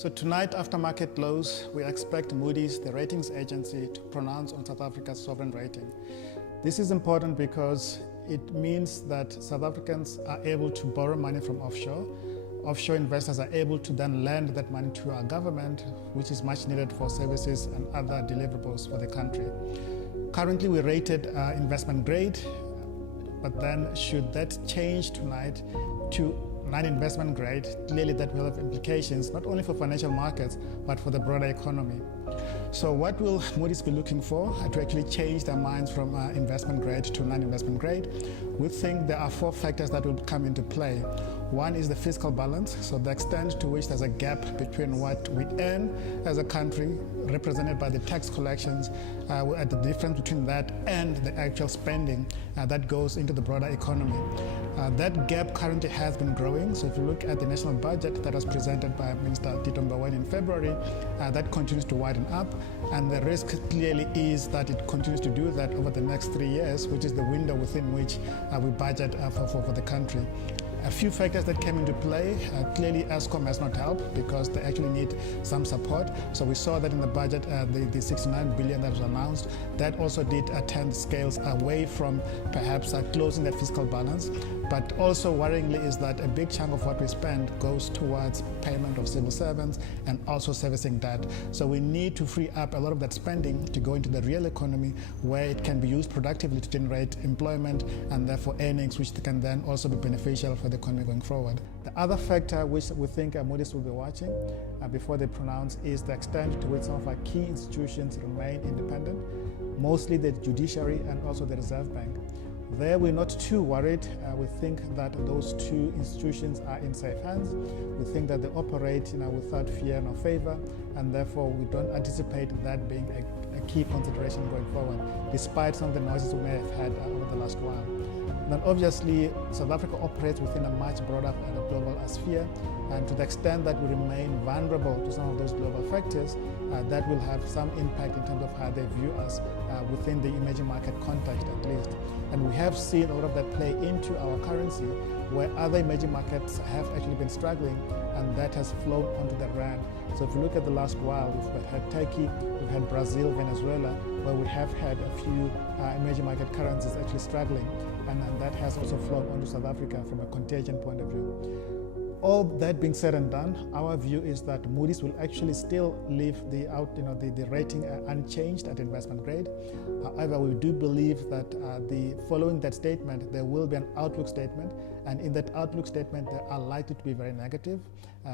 So tonight, after market close, we expect Moody'S, the ratings agency, to pronounce on South Africa's sovereign rating. This is important because it means that South Africans are able to borrow money from offshore. Offshore investors are able to then lend that money to our government, which is much needed for services and other deliverables for the country. Currently, we rated investment grade, but then should that change tonight to non-investment grade, clearly that will have implications not only for financial markets, but for the broader economy. So what will Moody'S be looking for to actually change their minds from investment grade to non-investment grade? We think there are 4 factors that will come into play. One is the fiscal balance, so the extent to which there's a gap between what we earn as a country, represented by the tax collections, at the difference between that and the actual spending that goes into the broader economy. That gap currently has been growing, so if you look at the national budget that was presented by Minister Tito Mboweni in February, that continues to widen up, and the risk clearly is that it continues to do that over the next 3 years, which is the window within which we budget for the country. A few factors that came into play. Clearly, Eskom has not helped because they actually need some support. So we saw that in the budget, the 69 billion that was announced, that also did tend scales away from perhaps closing that fiscal balance. But also worryingly is that a big chunk of what we spend goes towards payment of civil servants and also servicing debt. So we need to free up a lot of that spending to go into the real economy, where it can be used productively to generate employment and therefore earnings, which can then also be beneficial for the economy going forward. The other factor which we think Moody'S will be watching before they pronounce is the extent to which some of our key institutions remain independent, mostly the judiciary and also the Reserve Bank. There we're not too worried. We think that those 2 institutions are in safe hands. We think that they operate without fear nor favor, and therefore we don't anticipate that being a key consideration going forward, despite some of the noises we may have had over the last while. Then obviously, South Africa operates within a much broader global sphere, and to the extent that we remain vulnerable to some of those global factors, that will have some impact in terms of how they view us within the emerging market context at least. And we have seen a lot of that play into our currency, where other emerging markets have actually been struggling, and that has flown onto the rand. So if you look at the last while, we've had Turkey, we've had Brazil, Venezuela, where we have had a few emerging market currencies actually struggling, and that has also flown onto South Africa from a contagion point of view. All that being said and done, our view is that Moody'S will actually still leave the rating unchanged at investment grade. However, we do believe that following that statement, there will be an outlook statement, and in that outlook statement, they are likely to be very negative,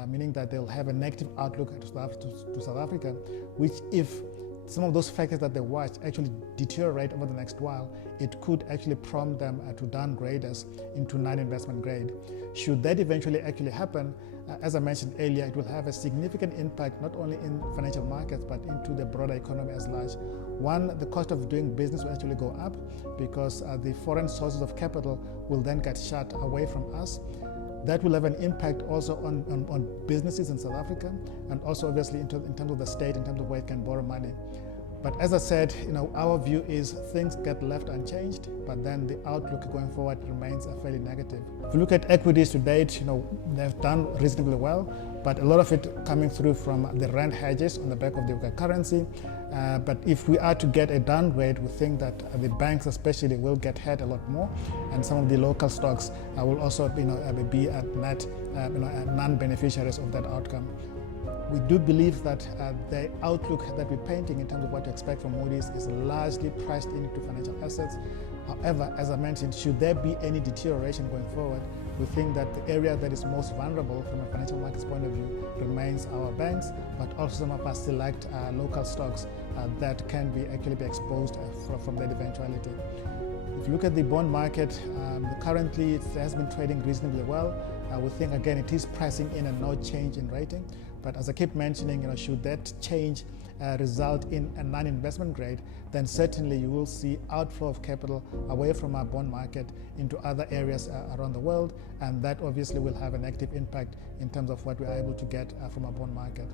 meaning that they'll have a negative outlook to South Africa, which, if some of those factors that they watch actually deteriorate over the next while, it could actually prompt them to downgrade us into non-investment grade. Should that eventually actually happen, as I mentioned earlier, it will have a significant impact not only in financial markets but into the broader economy as large. One, the cost of doing business will actually go up because the foreign sources of capital will then get shut away from us. That will have an impact also on businesses in South Africa, and also obviously in terms of the state, in terms of where it can borrow money. But as I said, our view is things get left unchanged, but then the outlook going forward remains fairly negative. If you look at equities to date, they've done reasonably well, but a lot of it coming through from the rand hedges on the back of the currency. But if we are to get a downgrade, we think that the banks especially will get hit a lot more, and some of the local stocks will also be at net non-beneficiaries of that outcome. We do believe that the outlook that we're painting in terms of what to expect from Moody'S is largely priced into financial assets. However, as I mentioned, should there be any deterioration going forward, we think that the area that is most vulnerable from a financial markets point of view remains our banks, but also some of our select local stocks that can actually be exposed from that eventuality. If you look at the bond market, currently it has been trading reasonably well. We think again it is pricing in a no change in rating, but as I keep mentioning, should that change result in a non-investment grade, then certainly you will see outflow of capital away from our bond market into other areas around the world, and that obviously will have a negative impact in terms of what we are able to get from our bond market.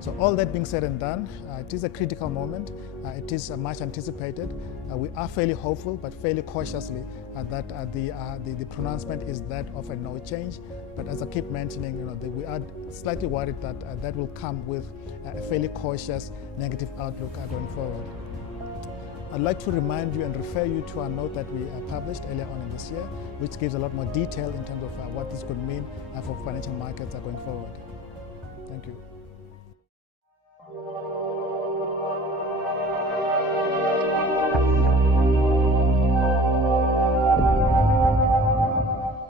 So all that being said and done, it is a critical moment. It is much anticipated. We are fairly hopeful, but fairly cautiously that the pronouncement is that of a no change. But as I keep mentioning, we are slightly worried that that will come with a fairly cautious negative outlook going forward. I'd like to remind you and refer you to our note that we published earlier on in this year, which gives a lot more detail in terms of what this could mean for financial markets going forward. Thank you.